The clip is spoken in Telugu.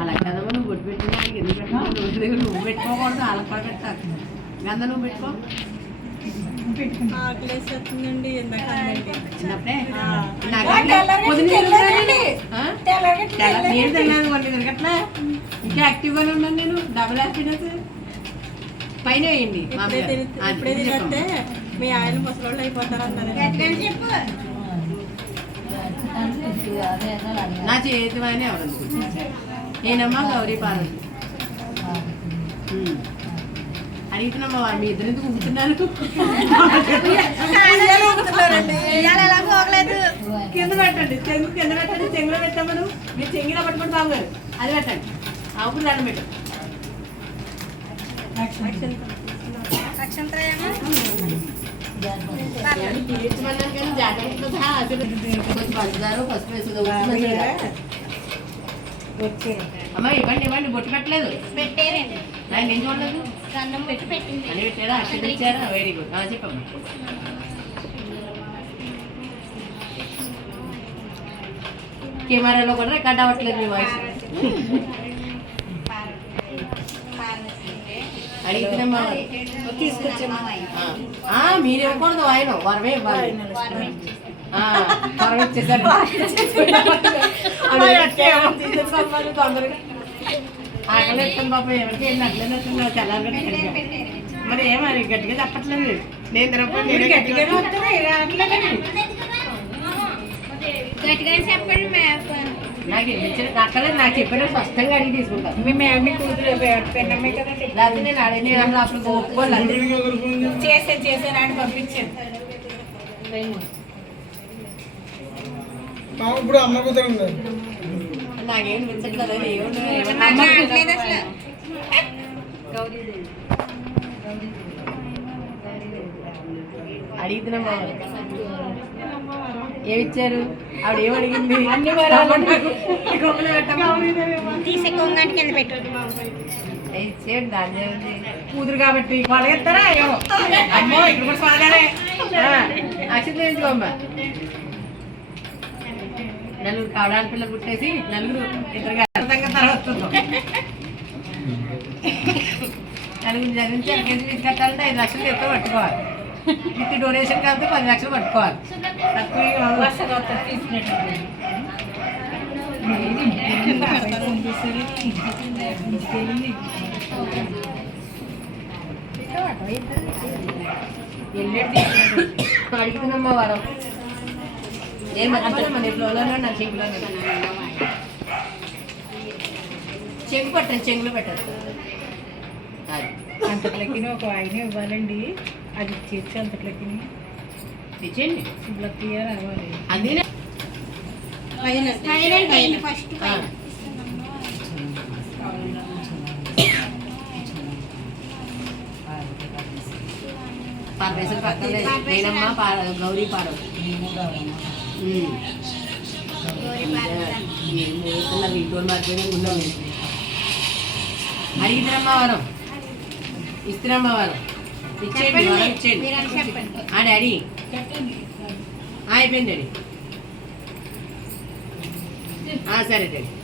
అలా కదమ్మా నువ్వు బొట్టు పెట్టిన ఎందుకు పెట్టావు నువ్వు పెట్టుకోకూడదు అలా కూడా పెట్టాలి గంధ నువ్వు పెట్టుకో ఆకలేస్తుందండి చిన్నప్పుడే నేను తిన్నాను కొన్ని తిరగట్లా ఇంకా యాక్టివ్గానే ఉన్నాను నేను డబుల్ హ్యాపీనెస్ పైన వేయండి ఇప్పుడే తినేస్తే మీ ఆయన ముసలోళ్ళు అయిపోతారు అన్నారు చెప్పు నా చేతి అని ఎవరు నేనమ్మా గౌరీ పార్వతి అడుగుతున్నామ్మా మీ ఇద్దరు ఎందుకు ఊపుతున్నారు కింద పెట్టండి చెంగు కింద పెట్టండి చెంగులో పెట్టామను మీరు చెంగిలో పట్టుకుంటే బాగుగారు అది పెట్టండి అప్పుడు దండం పెట్టండి పంచదారు పసుపు వేస్తుంది అమ్మా ఇవ్వండి ఇవ్వండి బొట్టు పెట్టలేదు పెట్టారండి నేను చూడలేదు గంధం పెట్టి పెట్టింది అని పెట్టారా అక్షత ఇచ్చారా వెరీ గుడ్ చెప్పమ్మా కెమెరాలో కూడా రికార్డ్ అవ్వట్లేదు మీ వాయిస్ అడిగితేనమ్మా మీరు ఇవ్వకూడదు ఆయన వరమే ఇవ్వాలి వరం ఇచ్చేసారు ఆకలి ఇస్తాను పాపం ఎవరికి ఏం అట్లనే వస్తుంది తెల్లారి మరి ఏమని గట్టిగా చెప్పట్లేదు నేను తినకపోతే గట్టిగా చెప్పండి నాకు అక్కలేదు నాకు చెప్పిన స్పష్టంగా అడిగి తీసుకుంటాను మీ కూతురు పెన్నమ్మే కదండి లేకపోతే నేను అడిగిన అప్పుడు ఒప్పుకోవాలి చేసాను పంపించాను ఇప్పుడు అమ్మ కూతురు నాకేం వింటట్లేదు అడిగితేనమ్మా ఏమిచ్చారు ఆవిడ ఏమడిగింది అన్ని తీసే కొంగంటి కింద పెట్టు చేయండి దాన్ని కూతురు కాబట్టి వాళ్ళు ఇస్తారా ఏమో అమ్మో ఇక్కడ కూడా స్వాగానే అక్షత వేయించుకోమ్మా నలుగురు కావడానికి పిల్లలు పుట్టేసి నలుగురు ఇద్దరుగా తర్వాత నలుగురు చదివించి ఎల్కేజీ ఫీజు కట్టాలంటే 5 లక్షలు ఎక్కువ పట్టుకోవాలి విత్ డొనేషన్ కలిపి 10 లక్షలు పట్టుకోవాలి తక్కువ అడుగుతున్నామ్మా వారం ఏం మర్చిపోయినా మన ఫ్లోలోనే నా చెంగులోనే చెంగు పట్టండి చెంగులో పెట్టండి అంతట్లకి ఒక ఆయన ఇవ్వాలండి అది ఇచ్చేసి అంతట్లకి ఇచ్చేయండి బ్లక్ రావాలి అందుకే ఫస్ట్ పైసలు పక్కన నేనమ్మా గౌరీ పాడవు ఇంట్లో మాత్రమే ఉన్నాం అడిగితేనమ్మా వరం ఇస్తున్నామ్మా వరం ఇచ్చేయండి వరం ఇచ్చేయండి డాడీ అయిపోయింది డాడీ సరే డాడీ